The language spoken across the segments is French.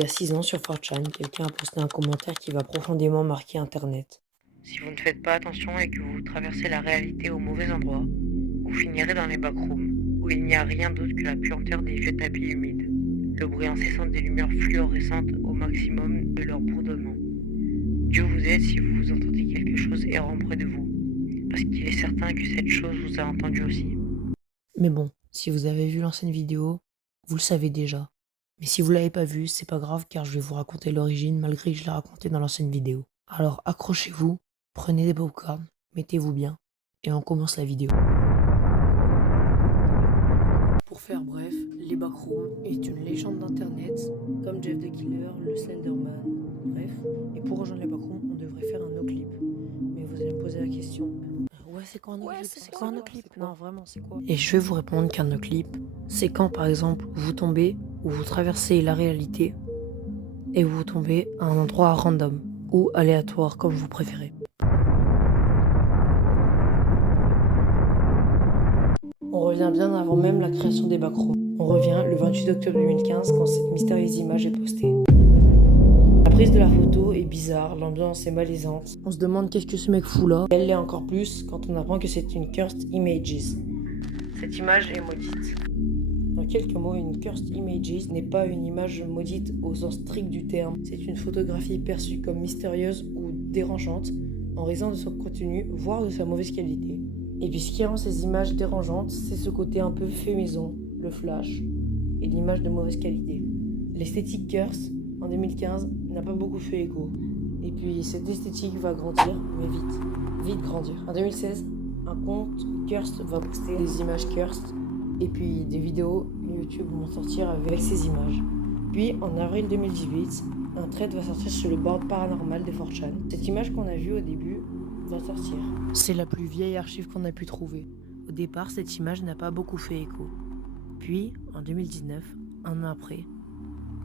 y a 6 ans sur 4chan, quelqu'un a posté un commentaire qui va profondément marquer Internet. Si vous ne faites pas attention et que vous traversez la réalité au mauvais endroit, vous finirez dans les backrooms, où il n'y a rien d'autre que la puanteur des vieux tapis humides, le bruit incessant des lumières fluorescentes au maximum de leur bourdonnement. Dieu vous aide si vous entendez quelque chose errant près de vous, parce qu'il est certain que cette chose vous a entendu aussi. Mais bon, si vous avez vu l'ancienne vidéo, vous le savez déjà. Mais si vous l'avez pas vu, c'est pas grave car je vais vous raconter l'origine malgré que je l'ai raconté dans l'ancienne vidéo. Alors accrochez-vous, prenez des popcorn, mettez-vous bien et on commence la vidéo. Pour faire bref, les backrooms est une légende d'internet comme Jeff the Killer, le Slenderman, bref. Et pour rejoindre les backrooms, on devrait faire un no-clip. Mais vous allez me poser la question, ouais c'est quoi un no-clip? C'est quoi un no-clip? Non vraiment c'est quoi? Et je vais vous répondre qu'un no-clip, c'est quand par exemple vous tombez ou vous traversez la réalité et vous tombez à un endroit random ou aléatoire comme vous préférez. On revient bien avant même la création des backrooms. On revient le 28 octobre 2015 quand cette mystérieuse image est postée. La prise de la photo est bizarre, l'ambiance est malaisante. On se demande qu'est-ce que ce mec fout là. Elle l'est encore plus quand on apprend que c'est une Cursed Images. Cette image est maudite. En quelques mots, une Cursed Images n'est pas une image maudite au sens strict du terme. C'est une photographie perçue comme mystérieuse ou dérangeante en raison de son contenu, voire de sa mauvaise qualité. Et puis ce qui rend ces images dérangeantes, c'est ce côté un peu fait maison, le flash et l'image de mauvaise qualité. L'esthétique Curse, en 2015, n'a pas beaucoup fait écho. Et puis cette esthétique va grandir, mais vite grandir. En 2016, un compte Cursed va poster des images Cursed et puis des vidéos YouTube vont sortir avec ces images. Puis en avril 2018, un thread va sortir sur le board paranormal de 4chan. Cette image qu'on a vue au début va sortir. C'est la plus vieille archive qu'on a pu trouver. Au départ, cette image n'a pas beaucoup fait écho. Puis, en 2019, un an après,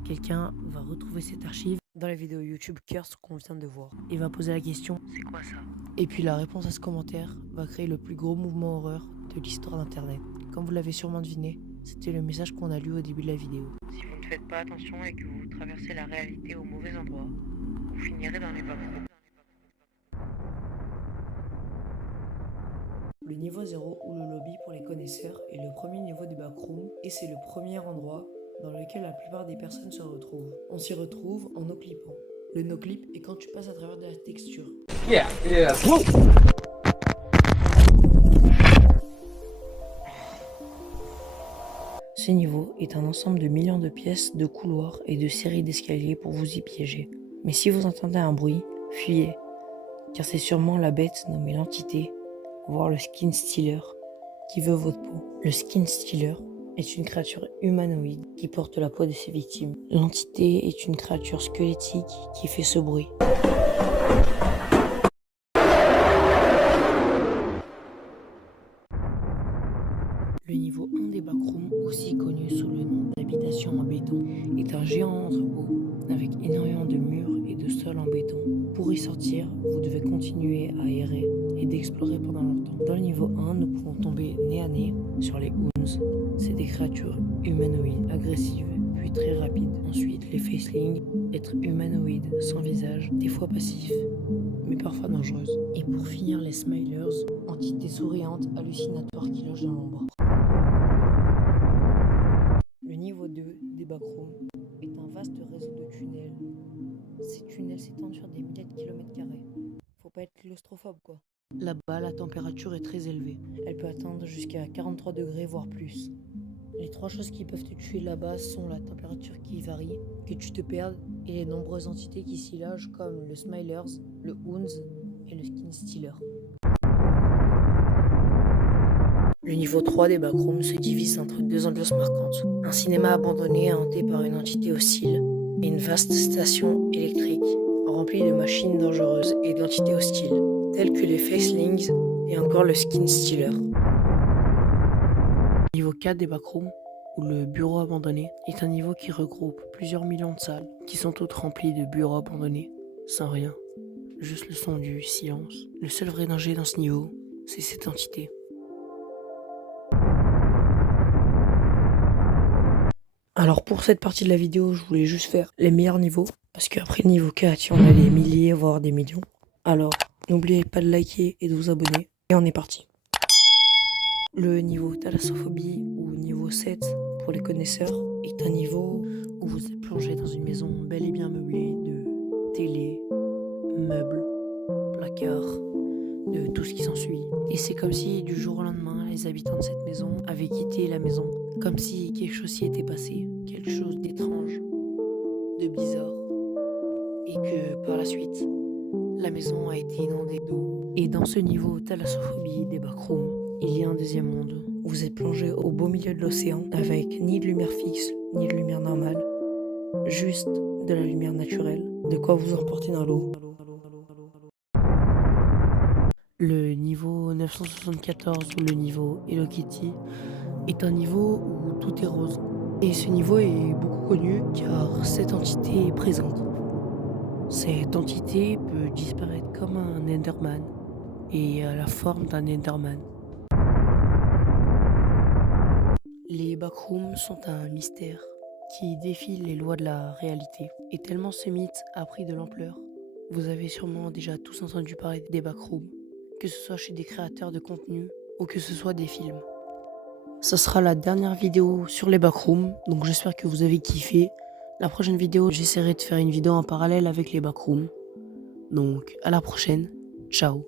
quelqu'un va retrouver cette archive dans la vidéo YouTube Curse qu'on vient de voir et va poser la question « C'est quoi ça ?» Et puis la réponse à ce commentaire va créer le plus gros mouvement horreur de l'histoire d'Internet. Comme vous l'avez sûrement deviné, c'était le message qu'on a lu au début de la vidéo. Si vous ne faites pas attention et que vous traversez la réalité au mauvais endroit, vous finirez dans les backrooms. Le niveau 0 ou le lobby pour les connaisseurs est le premier niveau du backroom et c'est le premier endroit dans lequel la plupart des personnes se retrouvent. On s'y retrouve en no-clipant. Le no-clip est quand tu passes à travers de la texture. Yeah. Ce niveau est un ensemble de millions de pièces, de couloirs et de séries d'escaliers pour vous y piéger. Mais si vous entendez un bruit, fuyez, car c'est sûrement la bête nommée l'entité, voire le skin stealer, qui veut votre peau. Le skin stealer est une créature humanoïde qui porte la peau de ses victimes. L'entité est une créature squelettique qui fait ce bruit. Le niveau 1 des backrooms, aussi connu sous le nom d'habitation en béton, est un géant entrepôt avec énormément de murs et de sols en béton. Pour y sortir, vous devez continuer à errer et d'explorer pendant longtemps. Dans le niveau 1, nous pouvons tomber nez à nez sur les Hoons. C'est des créatures humanoïdes, agressives, puis très rapides. Ensuite, les facelings, êtres humanoïdes sans visage, des fois passifs, mais parfois dangereuses. Et pour finir, les smilers, entités souriantes, hallucinatoires qui logent dans l'ombre. Le niveau 2 des backrooms est un vaste réseau de tunnels. Ces tunnels s'étendent sur des milliers de kilomètres carrés. Faut pas être claustrophobe quoi. Là-bas, la température est très élevée. Elle peut atteindre jusqu'à 43 degrés voire plus. Les 3 choses qui peuvent te tuer là-bas sont la température qui varie, que tu te perdes et les nombreuses entités qui s'y logent comme le Smilers, le Hoons et le Skin Stealer. Le niveau 3 des backrooms se divise entre 2 ambiances marquantes. Un cinéma abandonné hanté par une entité hostile et une vaste station électrique remplie de machines dangereuses et d'entités hostiles, telles que les Facelings et encore le Skin Stealer. Le niveau 4 des backrooms, ou le bureau abandonné, est un niveau qui regroupe plusieurs millions de salles qui sont toutes remplies de bureaux abandonnés, sans rien, juste le son du silence. Le seul vrai danger dans ce niveau, c'est cette entité. Alors pour cette partie de la vidéo, je voulais juste faire les meilleurs niveaux. Parce qu'après le niveau 4, il y en a des milliers, voire des millions. Alors, n'oubliez pas de liker et de vous abonner. Et on est parti. Le niveau thalassophobie, ou niveau 7 pour les connaisseurs, est un niveau où vous êtes plongé dans une maison bel et bien meublée de télé, meubles, placards, de tout ce qui s'ensuit. Et c'est comme si du jour au lendemain, les habitants de cette maison avaient quitté la maison, comme si quelque chose s'y était passé, quelque chose d'étrange, de bizarre, et que par la suite, la maison a été inondée d'eau. Et dans ce niveau thalassophobie des backrooms, il y a un deuxième monde. Vous êtes plongé au beau milieu de l'océan, avec ni de lumière fixe, ni de lumière normale, juste de la lumière naturelle, de quoi vous emporter dans l'eau. Le niveau 974 ou le niveau Hello Kitty est un niveau où tout est rose. Et ce niveau est beaucoup connu car cette entité est présente. Cette entité peut disparaître comme un Enderman et a la forme d'un Enderman. Les backrooms sont un mystère qui défie les lois de la réalité. Et tellement ce mythe a pris de l'ampleur, vous avez sûrement déjà tous entendu parler des backrooms, que ce soit chez des créateurs de contenu ou que ce soit des films. Ça sera la dernière vidéo sur les backrooms, donc j'espère que vous avez kiffé. La prochaine vidéo, j'essaierai de faire une vidéo en parallèle avec les backrooms. Donc à la prochaine, ciao.